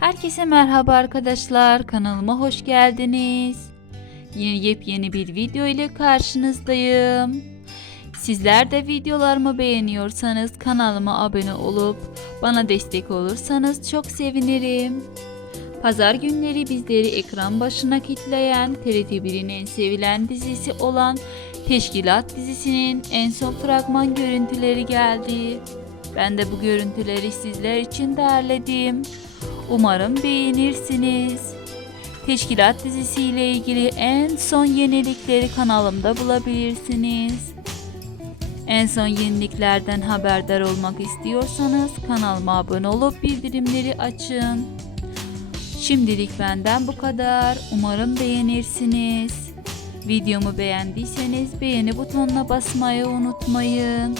Herkese merhaba arkadaşlar. Kanalıma hoş geldiniz. Yine yepyeni bir video ile karşınızdayım. Sizler de videolarımı beğeniyorsanız kanalıma abone olup bana destek olursanız çok sevinirim. Pazar günleri bizleri ekran başına kitleyen TRT1'in en sevilen dizisi olan Teşkilat dizisinin en son fragman görüntüleri geldi. Ben de bu görüntüleri sizler için derledim. Umarım beğenirsiniz. Teşkilat dizisiyle ilgili en son yenilikleri kanalımda bulabilirsiniz. En son yeniliklerden haberdar olmak istiyorsanız kanalıma abone olup bildirimleri açın. Şimdilik benden bu kadar. Umarım beğenirsiniz. Videomu beğendiyseniz beğeni butonuna basmayı unutmayın.